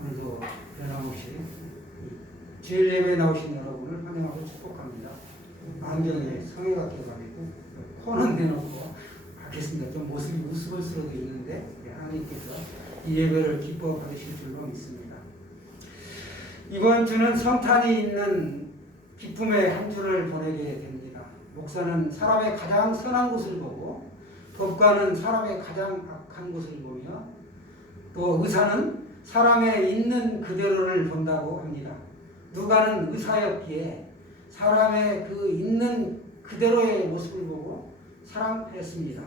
오늘도 변함없이 주일 예배에 나오신 여러분을 환영하고 축복합니다. 안경에 성회가 껴가지고 코는 대놓고 하겠습니다. 좀 모습이 우스울 수도 있는데 하나님께서 이 예배를 기뻐 받으실 줄로 믿습니다. 이번 주는 성탄이 있는 기쁨의 한 주를 보내게 됩니다. 목사는 사람의 가장 선한 곳을 보고 법관은 사람의 가장 악한 곳을 보며 또 의사는 사람의 있는 그대로를 본다고 합니다. 누가는 의사였기에 사람의 그 있는 그대로의 모습을 보고 사랑했습니다.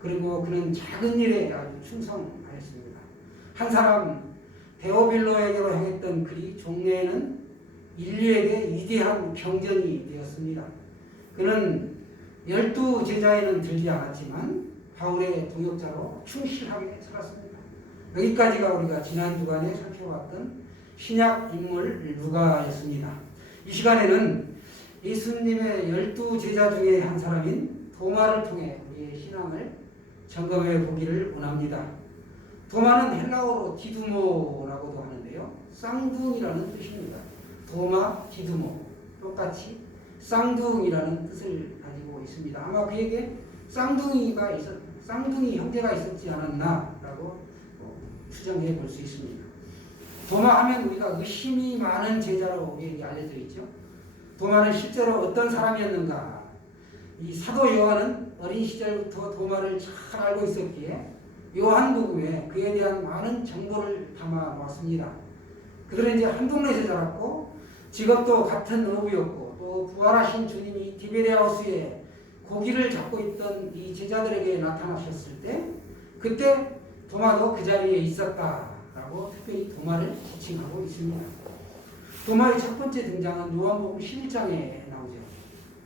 그리고 그는 작은 일에 아주 충성하였습니다. 한 사람 데오빌로에게로 향했던 글이 종래에는 인류에게 위대한 경전이 되었습니다. 그는 12 제자에는 들지 않았지만 바울의 동역자로 충실하게 살았습니다. 여기까지가 우리가 지난 주간에 살펴봤던 신약 인물 누가였습니다. 이 시간에는 예수님의 12 제자 중에 한 사람인 도마를 통해 우리의 신앙을 점검해 보기를 원합니다. 도마는 헬라어로 디두모라고도 하는데요. 쌍둥이라는 뜻입니다. 도마, 디두모 똑같이 쌍둥이라는 뜻을 가지고 있습니다. 아마 그에게 쌍둥이 형제가 있었지 않았나라고 추정해 볼 수 있습니다. 도마하면 우리가 의심이 많은 제자로 우리에게 알려져 있죠. 도마는 실제로 어떤 사람이었는가? 이 사도 요한은 어린 시절부터 도마를 잘 알고 있었기에 요한복음에 그에 대한 많은 정보를 담아 놓았습니다. 그들은 이제 한 동네에서 자랐고 직업도 같은 어부였고 또 부활하신 주님이 디베리아호스에 고기를 잡고 있던 이 제자들에게 나타나셨을 때 그때 도마도 그 자리에 있었다라고 특별히 도마를 지칭하고 있습니다. 도마의 첫 번째 등장은 요한복음 11장에 나오죠.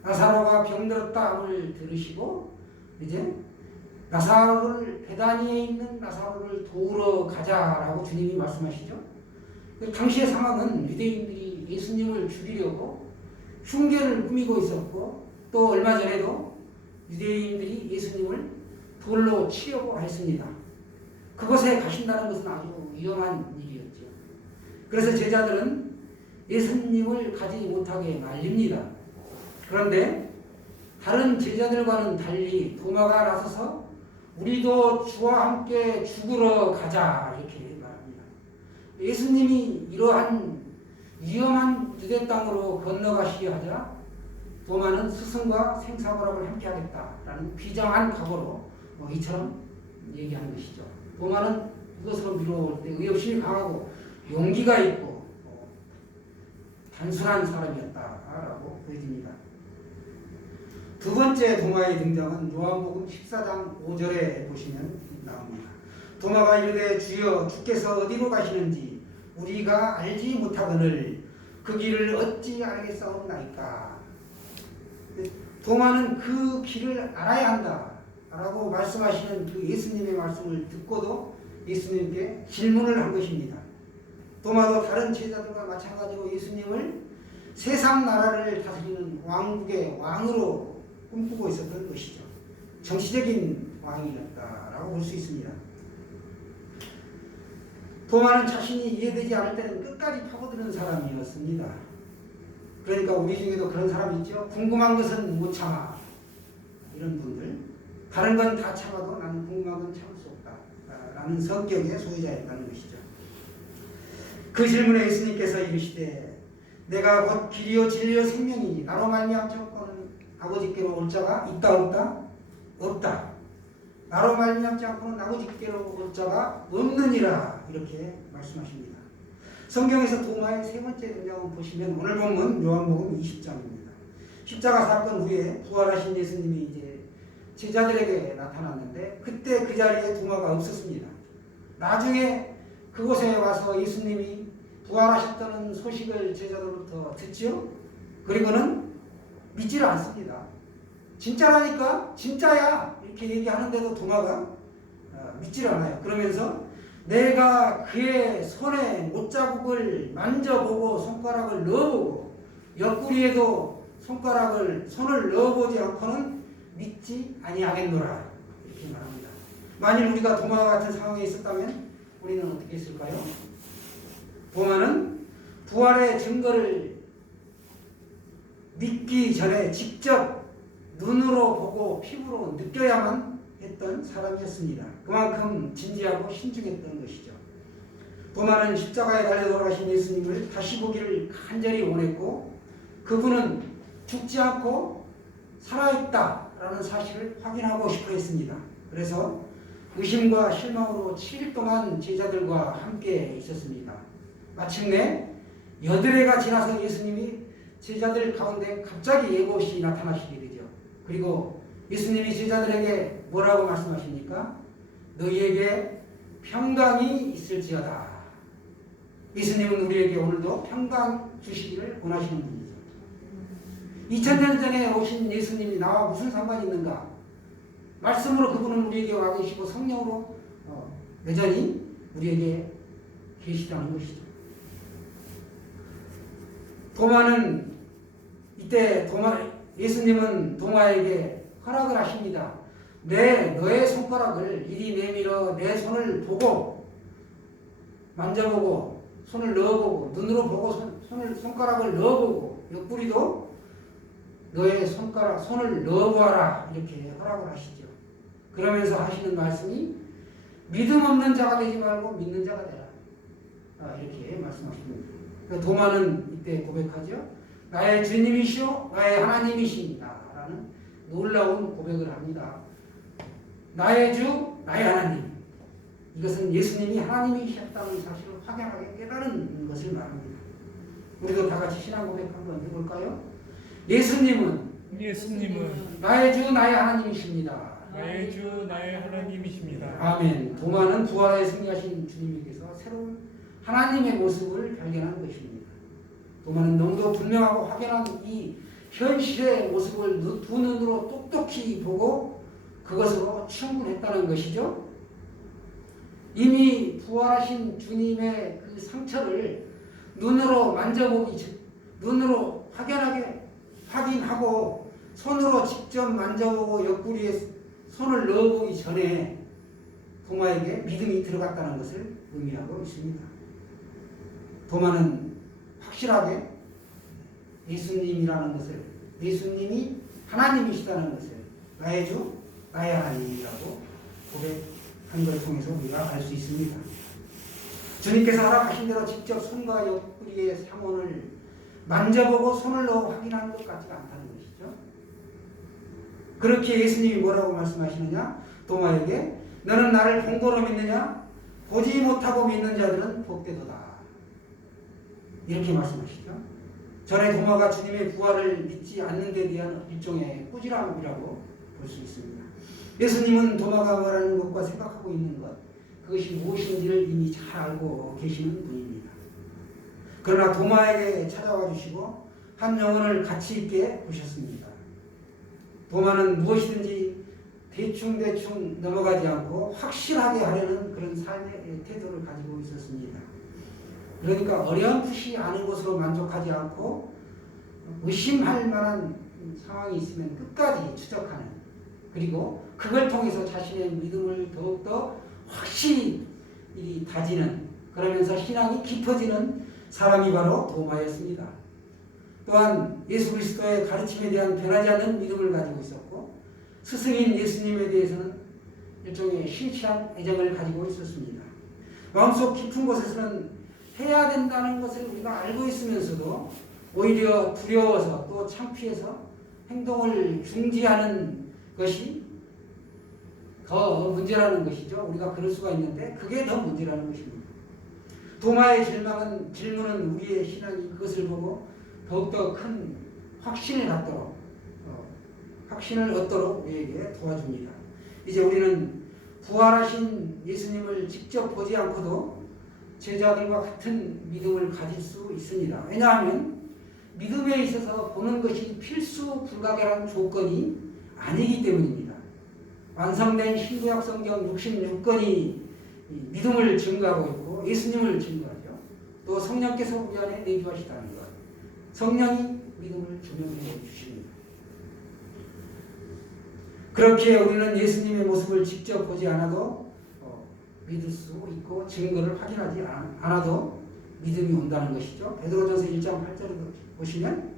나사로가 병들었다함을 들으시고 이제 베다니에 있는 나사로를 도우러 가자라고 주님이 말씀하시죠. 당시의 상황은 유대인들이 예수님을 죽이려고 흉계를 꾸미고 있었고 또 얼마 전에도 유대인들이 예수님을 돌로 치려고 했습니다. 그곳에 가신다는 것은 아주 위험한 일이었죠. 그래서 제자들은 예수님을 가지 못하게 말립니다. 그런데 다른 제자들과는 달리 도마가 나서서 우리도 주와 함께 죽으러 가자 이렇게 말합니다. 예수님이 이러한 위험한 유대 땅으로 건너가시게 하자 도마는 스승과 생사고락을 함께 하겠다라는 비장한 각오로 이처럼 얘기하는 것이죠. 도마는 이것으로 미뤄올 때 의욕심이 강하고 용기가 있고 단순한 사람이었다라고 보여집니다. 두 번째 도마의 등장은 요한복음 14장 5절에 보시면 나옵니다. 도마가 이르되 주여 주께서 어디로 가시는지 우리가 알지 못하거늘 그 길을 어찌 알겠사옵나이까. 도마는 그 길을 알아야 한다 라고 말씀하시는 그 예수님의 말씀을 듣고도 예수님께 질문을 한 것입니다. 도마도 다른 제자들과 마찬가지로 예수님을 세상 나라를 다스리는 왕국의 왕으로 꿈꾸고 있었던 것이죠. 정치적인 왕이었다라고 볼 수 있습니다. 도마는 자신이 이해되지 않을 때는 끝까지 파고드는 사람이었습니다. 그러니까 우리 중에도 그런 사람이 있죠. 궁금한 것은 못 참아. 이런 분들. 다른 건 다 참아도 나는 궁금한 건 참을 수 없다. 라는 성격의 소유자였다는 것이죠. 그 질문에 예수님께서 이르시되 내가 곧 길이요 진리요 생명이니 나로 말미암지 않고는 아버지께로 올 자가 있다 없다? 없다. 나로 말미암지 않고는 아버지께로 올 자가 없느니라 이렇게 말씀하십니다. 성경에서 도마의 세 번째 등장을 보시면 오늘 본문 요한복음 20장입니다. 십자가 사건 후에 부활하신 예수님이 이제 제자들에게 나타났는데 그때 그 자리에 도마가 없었습니다. 나중에 그곳에 와서 예수님이 부활하셨다는 소식을 제자들로부터 듣죠. 그리고는 믿지를 않습니다. 진짜라니까 진짜야 이렇게 얘기하는데도 도마가 믿지를 않아요. 그러면서 내가 그의 손에 못자국을 만져보고 손가락을 넣어보고 옆구리에도 손을 넣어보지 않고는 믿지 아니하겠노라 이렇게 말합니다. 만일 우리가 도마와 같은 상황에 있었다면 우리는 어떻게 했을까요? 보면은 부활의 증거를 믿기 전에 직접 눈으로 보고 피부로 느껴야만 했던 사람이었습니다. 그만큼 진지하고 신중했던 것이죠. 도마는 십자가에 달려 돌아가신 예수님을 다시 보기를 간절히 원했고 그분은 죽지 않고 살아있다라는 사실을 확인하고 싶어 했습니다. 그래서 의심과 실망으로 7일 동안 제자들과 함께 있었습니다. 마침내 8해가 지나서 예수님이 제자들 가운데 갑자기 예고시 나타나시게 되죠. 그리고 예수님이 제자들에게 뭐라고 말씀하십니까? 너희에게 평강이 있을지어다. 예수님은 우리에게 오늘도 평강 주시기를 원하시는 분이죠. 2000년 전에 오신 예수님이 나와 무슨 상관이 있는가? 말씀으로 그분은 우리에게 와 계시고 성령으로 여전히 우리에게 계시다는 것이죠. 도마는 이때 예수님은 도마에게 허락을 하십니다. 너의 손가락을 이리 내밀어 내 손을 보고 만져보고 손을 넣어보고 눈으로 보고 손가락을 넣어보고 옆구리도 너의 손을 넣어보아라 이렇게 허락을 하시죠. 그러면서 하시는 말씀이 믿음 없는 자가 되지 말고 믿는 자가 되라. 이렇게 말씀하십니다. 도마는 이때 고백하죠. 나의 주님이시오 나의 하나님이십니다. 라는 놀라운 고백을 합니다. 나의 주 나의 하나님. 이것은 예수님이 하나님이셨다는 사실을 확연하게 깨달은 것을 말합니다. 우리도 다 같이 신앙 고백 한번 해볼까요? 예수님은 나의 주 나의 하나님이십니다. 나의 주 나의 하나님이십니다. 아멘. 도마는 부활에 승리하신 주님에게서 새로운 하나님의 모습을 발견한 것입니다. 도마는 너무도 분명하고 확연한 이 현실의 모습을 두 눈으로 똑똑히 보고 그것으로 충분했다는 것이죠. 이미 부활하신 주님의 그 상처를 눈으로 만져보기, 눈으로 확연하게 확인하고 손으로 직접 만져보고 옆구리에 손을 넣어보기 전에 도마에게 믿음이 들어갔다는 것을 의미하고 있습니다. 도마는 확실하게 예수님이라는 것을, 예수님이 하나님이시다는 것을 나의 주, 나의 하나님이라고 고백한 것을 통해서 우리가 알 수 있습니다. 주님께서 허락하신 대로 직접 손과 옆구리의 상온을 만져보고 손을 넣어 확인하는 것 같지가 않다는 것이죠. 그렇게 예수님이 뭐라고 말씀하시느냐? 도마에게 너는 나를 본 거로 믿느냐? 보지 못하고 믿는 자들은 복되도다. 이렇게 말씀하시죠. 전에 도마가 주님의 부활을 믿지 않는 데 대한 일종의 꾸지람이라고 볼 수 있습니다. 예수님은 도마가 말하는 것과 생각하고 있는 것, 그것이 무엇인지를 이미 잘 알고 계시는 분입니다. 그러나 도마에게 찾아와 주시고 한 영혼을 가치 있게 보셨습니다. 도마는 무엇이든지 대충 넘어가지 않고 확실하게 하려는 그런 삶의 태도를 가지고 있었습니다. 그러니까 어렴풋이 아는 것으로 만족하지 않고 의심할 만한 상황이 있으면 끝까지 추적하는, 그리고 그걸 통해서 자신의 믿음을 더욱더 확실히 다지는, 그러면서 신앙이 깊어지는 사람이 바로 도마였습니다. 또한 예수 그리스도의 가르침에 대한 변하지 않는 믿음을 가지고 있었고 스승인 예수님에 대해서는 일종의 신실한 애정을 가지고 있었습니다. 마음속 깊은 곳에서는 해야 된다는 것을 우리가 알고 있으면서도 오히려 두려워서 또 창피해서 행동을 중지하는 것이 더 문제라는 것이죠. 우리가 그럴 수가 있는데 그게 더 문제라는 것입니다. 도마의 질문은 우리의 신앙이 그것을 보고 더욱더 큰 확신을 얻도록 우리에게 도와줍니다. 이제 우리는 부활하신 예수님을 직접 보지 않고도 제자들과 같은 믿음을 가질 수 있습니다. 왜냐하면 믿음에 있어서 보는 것이 필수 불가결한 조건이 아니기 때문입니다. 완성된 신구약 성경 66권이 믿음을 증거하고 있고 예수님을 증거하죠. 또 성령께서 우리 안에 내주하시다는 것, 성령이 믿음을 조명해 주십니다. 그렇게 우리는 예수님의 모습을 직접 보지 않아도 믿을 수 있고 증거를 확인하지 않아도 믿음이 온다는 것이죠. 베드로전서 1장 8절을 보시면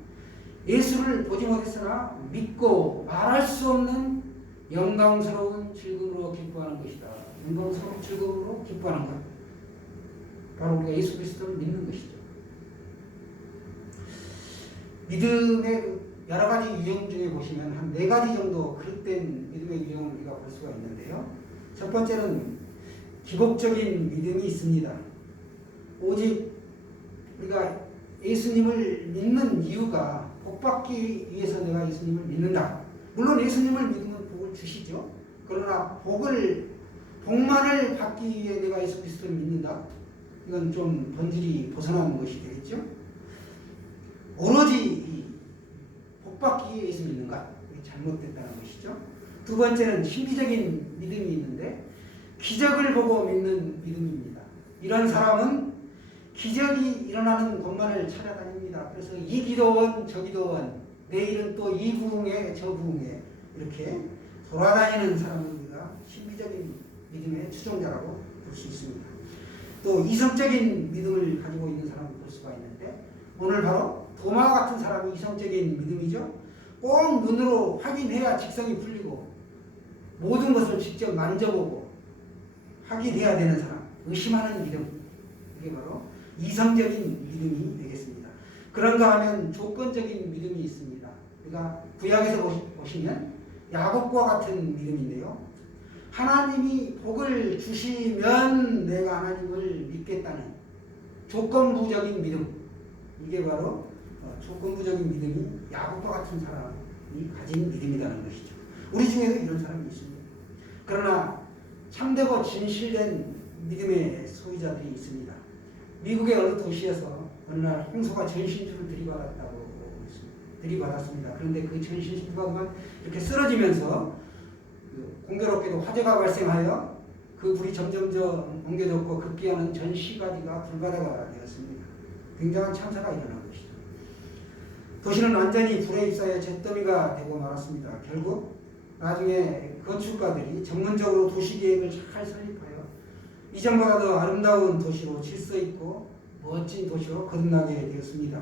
예수를 보지 못했으나 믿고 말할 수 없는 영광스러운 즐거움으로 기뻐하는 것이다. 영광스러운 즐거움으로 기뻐하는 것. 바로 우리가 예수 그리스도를 믿는 것이죠. 믿음의 여러 가지 유형 중에 보시면 한 4가지 정도 그릇된 믿음의 유형을 우리가 볼 수가 있는데요. 첫 번째는 기복적인 믿음이 있습니다. 오직 우리가 예수님을 믿는 이유가 복받기 위해서 내가 예수님을 믿는다. 물론 예수님을 믿으면 복을 주시죠. 그러나 복만을 받기 위해 내가 예수 그리스도를 믿는다. 이건 좀 본질이 벗어나는 것이 되겠죠. 오로지 복받기 위해 예수 믿는가? 이게 잘못됐다는 것이죠. 두 번째는 신비적인 믿음이 있는데 기적을 보고 믿는 믿음입니다. 이런 사람은 기적이 일어나는 곳만을 찾아다닙니다. 그래서 이 기도원 저 기도원, 내일은 또 이 부흥회 저 부흥회 이렇게 돌아다니는 사람을 우리가 신비적인 믿음의 추종자라고 볼 수 있습니다. 또 이성적인 믿음을 가지고 있는 사람을 볼 수가 있는데 오늘 바로 도마와 같은 사람이 이성적인 믿음이죠. 꼭 눈으로 확인해야 직성이 풀리고 모든 것을 직접 만져보고 확인해야 되는 사람, 의심하는 믿음, 이게 바로 이성적인 믿음이 되겠습니다. 그런가 하면 조건적인 믿음이 있습니다. 우리가 구약에서 보시면 야곱과 같은 믿음인데요. 하나님이 복을 주시면 내가 하나님을 믿겠다는 조건부적인 믿음, 이게 바로 조건부적인 믿음이 야곱과 같은 사람이 가진 믿음이라는 것이죠. 우리 중에도 이런 사람이 있습니다. 그러나 참되고 진실된 믿음의 소유자들이 있습니다. 미국의 어느 도시에서 어느 날 홍수가 전신주를 들이받았습니다. 그런데 그 전신주가 이렇게 쓰러지면서 공교롭게도 화재가 발생하여 그 불이 점점 옮겨졌고 급기야는 전 시가지가 불바다가 되었습니다. 굉장한 참사가 일어난 것이죠. 도시는 완전히 불에 휩싸여 잿더미가 되고 말았습니다. 결국 나중에 건축가들이 전문적으로 도시계획을 잘 설립하여 이전보다 더 아름다운 도시로 질서 있고 멋진 도시로 거듭나게 되었습니다.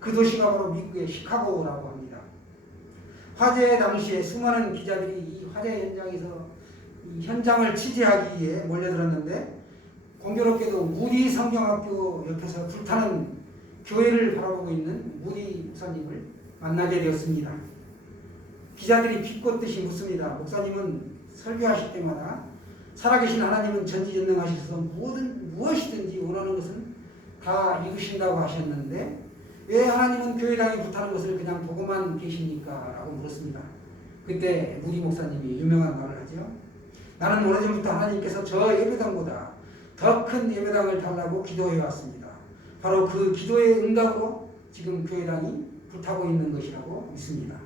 그 도시가 바로 미국의 시카고라고 합니다. 화재 당시에 수많은 기자들이 이 화재 현장에서 이 현장을 취재하기 위해 몰려들었는데 공교롭게도 무디 성경학교 옆에서 불타는 교회를 바라보고 있는 무디 목사님을 만나게 되었습니다. 기자들이 비꼬듯이 묻습니다. 목사님은 설교하실 때마다 살아계신 하나님은 전지전능하셔서 무엇이든지 원하는 것은 다 이루신다고 하셨는데 왜 하나님은 교회당이 불타는 것을 그냥 보고만 계십니까? 라고 물었습니다. 그때 무디 목사님이 유명한 말을 하죠. 나는 오래전부터 하나님께서 저 예배당보다 더 큰 예배당을 달라고 기도해 왔습니다. 바로 그 기도의 응답으로 지금 교회당이 불타고 있는 것이라고 믿습니다.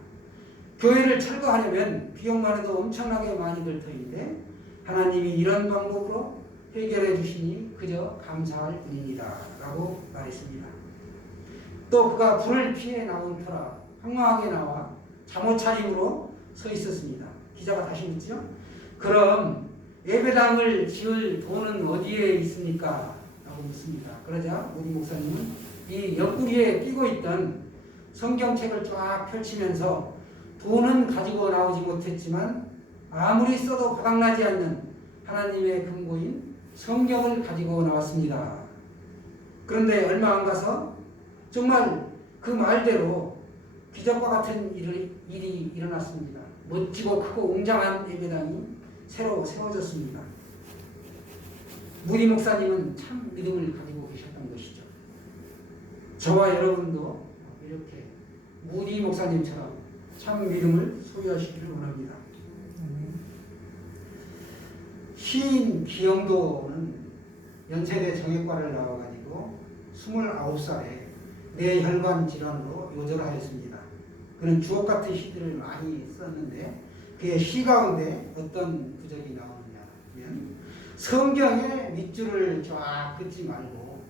교회를 철거하려면 비용만 해도 엄청나게 많이 들 터인데 하나님이 이런 방법으로 해결해 주시니 그저 감사할 뿐입니다. 라고 말했습니다. 또 그가 불을 피해 나온 터라 황망하게 나와 잠옷 차림으로 서 있었습니다. 기자가 다시 묻죠. 그럼 예배당을 지을 돈은 어디에 있습니까? 라고 묻습니다. 그러자 우리 목사님은 이 옆구리에 끼고 있던 성경책을 쫙 펼치면서 돈은 가지고 나오지 못했지만 아무리 써도 바닥나지 않는 하나님의 근거인 성경을 가지고 나왔습니다. 그런데 얼마 안 가서 정말 그 말대로 기적과 같은 일이 일어났습니다. 멋지고 크고 웅장한 예배당이 새로 세워졌습니다. 무디 목사님은 참 믿음을 가지고 계셨던 것이죠. 저와 여러분도 이렇게 무디 목사님처럼 참 믿음을 소유하시기를 원합니다. 시인 기영도는 연세대 정형과를 나와가지고 29살에 뇌혈관 질환으로 요절하였습니다. 그는 주옥같은 시들을 많이 썼는데 그의 시 가운데 어떤 구절이 나오느냐 하면 성경의 밑줄을 쫙 긋지 말고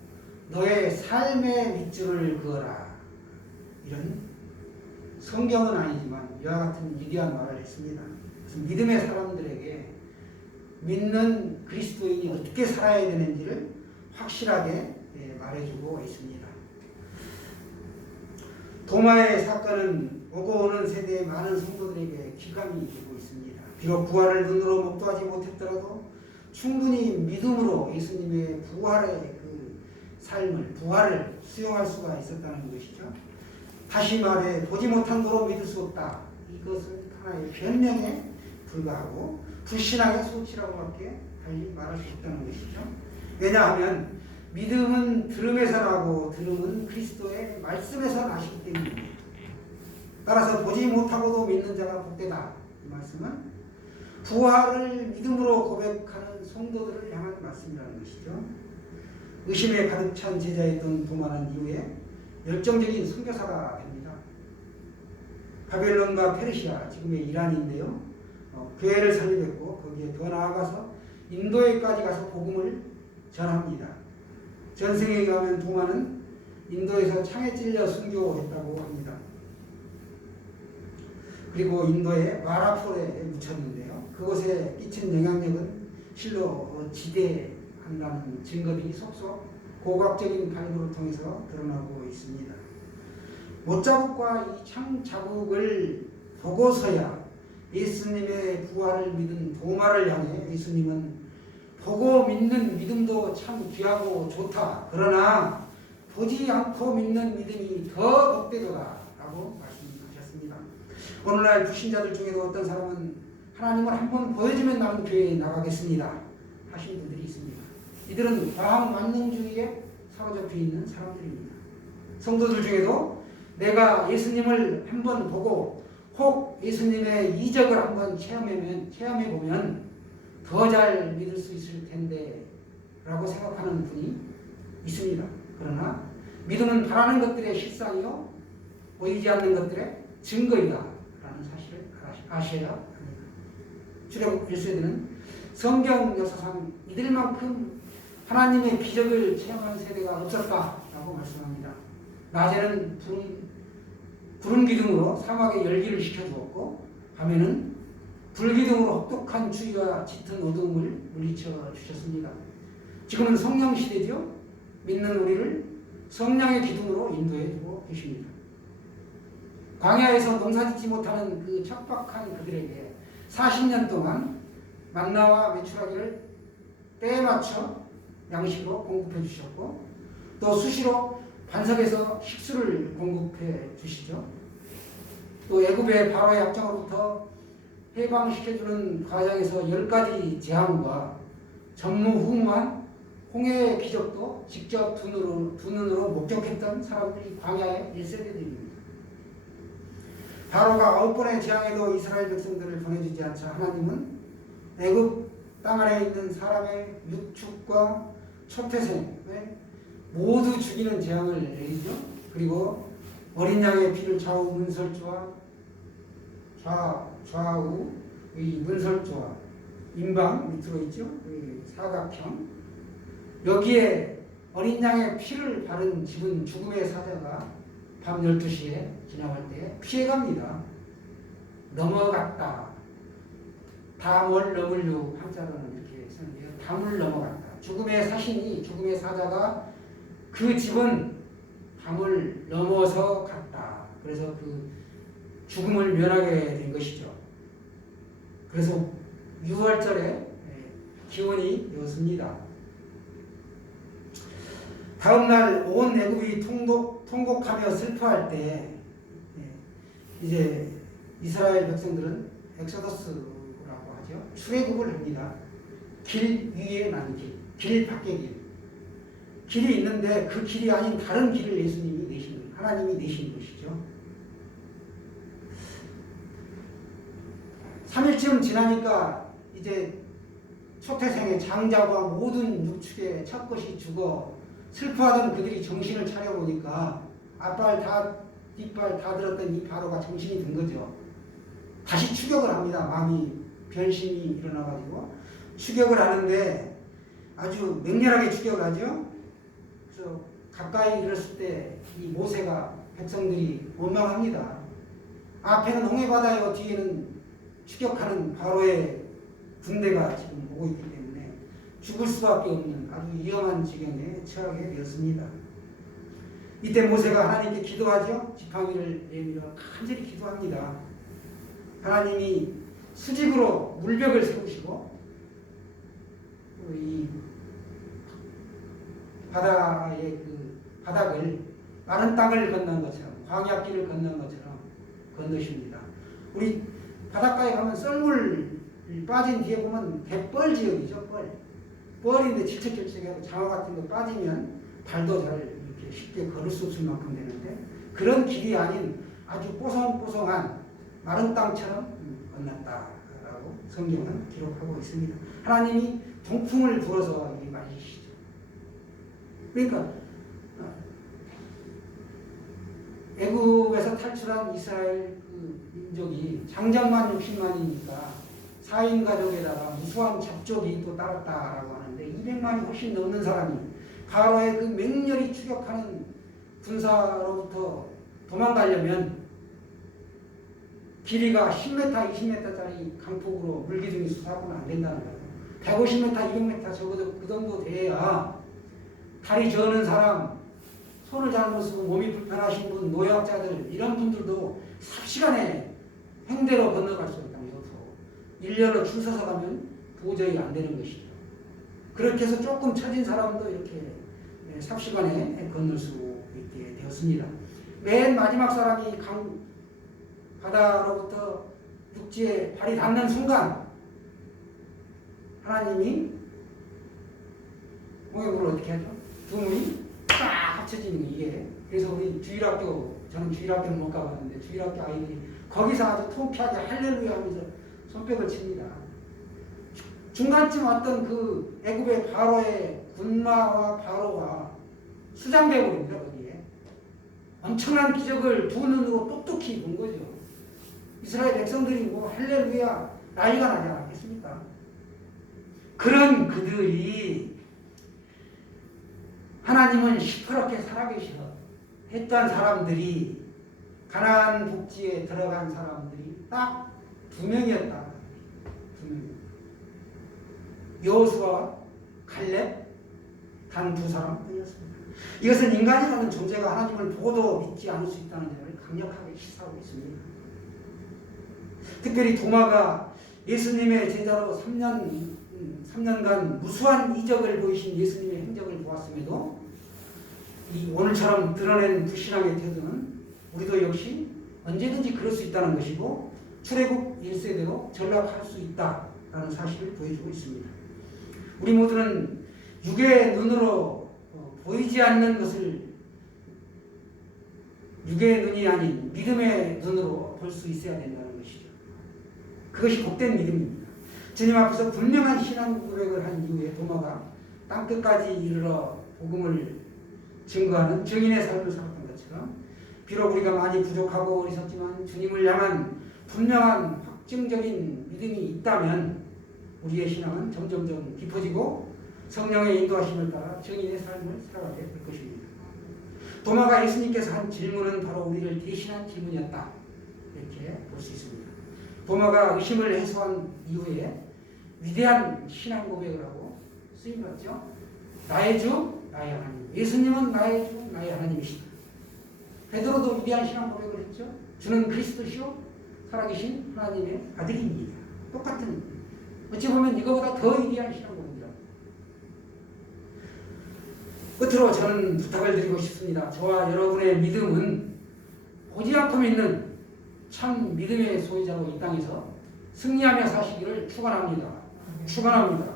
너의 삶의 밑줄을 그어라. 이런 성경은 아니지만 이와 같은 위대한 말을 했습니다. 그래서 믿음의 사람들에게 믿는 그리스도인이 어떻게 살아야 되는지를 확실하게 말해주고 있습니다. 도마의 사건은 오고 오는 세대의 많은 성도들에게 귀감이 되고 있습니다. 비록 부활을 눈으로 목도하지 못했더라도 충분히 믿음으로 예수님의 부활의 그 삶을, 부활을 수용할 수가 있었다는 것이죠. 다시 말해 보지 못한 거로 믿을 수 없다. 이것은 하나의 변명에 불과하고 불신앙의 소치라고밖에 달리 말할 수 없다는 것이죠. 왜냐하면 믿음은 들음에서 나고 들음은 그리스도의 말씀에서 나시기 때문입니다. 따라서 보지 못하고도 믿는 자가 복되다. 이 말씀은 부활을 믿음으로 고백하는 성도들을 향한 말씀이라는 것이죠. 의심에 가득 찬 제자였던 도마는 이후에 열정적인 선교사가 됩니다. 바벨론과 페르시아, 지금의 이란인데요. 교회를 설립했고 거기에 더 나아가서 인도에까지 가서 복음을 전합니다. 전생에 의하면 도마는 인도에서 창에 찔려 순교했다고 합니다. 그리고 인도의 마라폴에 묻혔는데요. 그곳에 끼친 영향력은 실로 지대한다는 증거들이 속속 고각적인 발굴을 통해서 드러나고 있습니다. 못자국과 이 창자국을 보고서야 예수님의 부활을 믿은 도마를 향해 예수님은 보고 믿는 믿음도 참 귀하고 좋다. 그러나 보지 않고 믿는 믿음이 더 복되도다 라고 말씀하셨습니다. 오늘날 불신자들 중에도 어떤 사람은 하나님을 한번 보여주면 나는 교회에 나가겠습니다 하신 분들이 있습니다. 이들은 과학 만능주의에 사로잡혀 있는 사람들입니다. 성도들 중에도 내가 예수님을 한번 보고 혹 예수님의 이적을 한번 체험해보면 더 잘 믿을 수 있을 텐데 라고 생각하는 분이 있습니다. 그러나 믿음은 바라는 것들의 실상이요 보이지 않는 것들의 증거이다 라는 사실을 아셔야 합니다. 출애굽 1세대는 성경 역사상 이들만큼 하나님의 기적을 체험하는 세대가 없었다라고 말씀합니다. 낮에는 구름 기둥으로 사막에 열기를 식혀주었고 밤에는 불기둥으로 혹독한 추위와 짙은 어두움을 물리쳐 주셨습니다. 지금은 성령 시대죠. 믿는 우리를 성령의 기둥으로 인도해 주고 계십니다. 광야에서 농사짓지 못하는 그 척박한 그들에게 40년 동안 만나와 메추라기를 때에 맞춰 양식으로 공급해 주셨고 또 수시로 반석에서 식수를 공급해 주시죠. 또 애굽의 바로의 압정으로부터 해방시켜주는 과정에서 10가지 재앙과 전무후무한 홍해의 기적도 직접 두 눈으로 목격했던 사람들이 광야의 1세대들입니다. 바로가 9번의 재앙에도 이스라엘 백성들을 보내주지 않자 하나님은 애굽 땅 아래에 있는 사람의 육축과 초태생을 모두 죽이는 재앙을 내리죠. 그리고 어린 양의 피를 좌우 문설주와 좌우 이 문설주와 임방 밑으로 있죠. 사각형 여기에 어린 양의 피를 바른 집은 죽음의 사자가 밤 12시에 지나갈 때 피해갑니다. 넘어갔다. 담을 넘으려 한자로는 이렇게 쓰는데요. 담을 넘어갔다. 죽음의 사신이 죽음의 사자가 그 집은 담을 넘어서 갔다. 그래서 그 죽음을 면하게 된 것이죠. 그래서 6월절에 기원이 되었습니다. 다음날 온 애굽이 통곡하며 슬퍼할 때 이제 이스라엘 백성들은 엑소더스라고 하죠. 출애굽을 합니다. 길 위에 난 길 밖의 길. 길이 있는데 그 길이 아닌 다른 길을 예수님이 내신, 하나님이 내신 것이죠. 3일쯤 지나니까 이제 초태생의 장자와 모든 육축의 첫것이 죽어 슬퍼하던 그들이 정신을 차려보니까 앞발 다 뒷발 다 들었던 이 바로가 정신이 든 거죠. 다시 추격을 합니다. 마음이 변심이 일어나가지고 추격을 하는데 아주 맹렬하게 추격을 하죠. 그래서 가까이 이르렀을 때 이 모세가 백성들이 원망합니다. 앞에는 홍해바다요 뒤에는 추격하는 바로의 군대가 지금 오고 있기 때문에 죽을 수밖에 없는 아주 위험한 지경에 처하게 되었습니다. 이때 모세가 하나님께 기도하죠. 지팡이를 내밀어 간절히 기도합니다. 하나님이 수직으로 물벽을 세우시고 이 바다의 그 바닥을 마른 땅을 건넌 것처럼 광야길을 건넌 것처럼 건너십니다. 우리 바닷가에 가면 썰물 빠진 뒤에 보면 갯벌 지역이죠. 뻘인데 질척질척하고 장어 같은 거 빠지면 발도 잘 이렇게 쉽게 걸을 수 없을 만큼 되는데 그런 길이 아닌 아주 뽀송뽀송한 마른 땅처럼 건넜다라고 성경은 기록하고 있습니다. 하나님이 동풍을 불어서 이 말이시죠. 그러니까 애굽에서 탈출한 이스라엘 그 민족이 장정만 60만이니까 4인 가족에다가 무수한 잡족이 또 따랐다라고 하는데 200만이 훨씬 넘는 사람이 바로의 그 맹렬히 추격하는 군사로부터 도망가려면 길이가 10m, 20m짜리 강폭으로 물기둥이 솟아서는 안 된다는 거예요. 150m, 200m 적어도 그 정도 돼야 다리 저는 사람, 손을 잘못 쓰고 몸이 불편하신 분, 노약자들 이런 분들도 삽시간에 행대로 건너갈 수 있다는 거죠. 일렬로 줄 서서 가면 도저히 안 되는 것이죠. 그렇게 해서 조금 처진 사람도 이렇게 삽시간에 건널 수 있게 되었습니다. 맨 마지막 사람이 바다로부터 육지에 발이 닿는 순간 하나님이 공약으로 어떻게 하죠? 두 문이 딱 합쳐지는 거 이게. 그래서 우리 주일학교, 저는 주일학교는 못 가봤는데 주일학교 아이들이 거기서 아주 통쾌하게 할렐루야 하면서 손뼉을 칩니다. 중간쯤 왔던 그 애굽의 바로의 군마와 바로가 수장되어 버립니다. 거기에 엄청난 기적을 두 눈으로 똑똑히 본 거죠. 이스라엘 백성들이 뭐 할렐루야 난리가 나지 않았겠습니까? 그런 그들이 하나님은 시퍼렇게 살아계셔 했던 사람들이 가나안 복지에 들어간 사람들이 딱 2명이었다. 2명. 여호수아와 갈렙 단 2사람뿐이었습니다. 이것은 인간이라는 존재가 하나님을 보고도 믿지 않을 수 있다는 점을 강력하게 시사하고 있습니다. 특별히 도마가 예수님의 제자로 3년간 무수한 이적을 보이신 예수님의 행적을 보았음에도 이 오늘처럼 드러낸 불신앙의 태도는 우리도 역시 언제든지 그럴 수 있다는 것이고 출애굽 1세대로 전락할 수 있다라는 사실을 보여주고 있습니다. 우리 모두는 육의 눈으로 보이지 않는 것을 육의 눈이 아닌 믿음의 눈으로 볼 수 있어야 된다는 것이죠. 그것이 복된 믿음입니다. 주님 앞에서 분명한 신앙 고백을 한 이후에 도마가 땅끝까지 이르러 복음을 증거하는 증인의 삶을 살았던 것처럼 비록 우리가 많이 부족하고 어리석지만 주님을 향한 분명한 확증적인 믿음이 있다면 우리의 신앙은 점점점 깊어지고 성령의 인도하심을 따라 증인의 삶을 살아가게 될 것입니다. 도마가 예수님께서 한 질문은 바로 우리를 대신한 질문이었다. 이렇게 볼 수 있습니다. 도마가 의심을 해소한 이후에 위대한 신앙 고백을 하고 쓰임받죠. 나의 주, 나의 하나님. 예수님은 나의 주, 나의 하나님이시다. 베드로도 위대한 신앙 고백을 했죠. 주는 그리스도시요 살아계신 하나님의 아들입니다. 똑같은, 어찌 보면 이거보다 더 위대한 신앙 고백이다. 끝으로 저는 부탁을 드리고 싶습니다. 저와 여러분의 믿음은 보지 않고 믿는 참 믿음의 소유자로 이 땅에서 승리하며 사시기를 축원합니다. 축원합니다.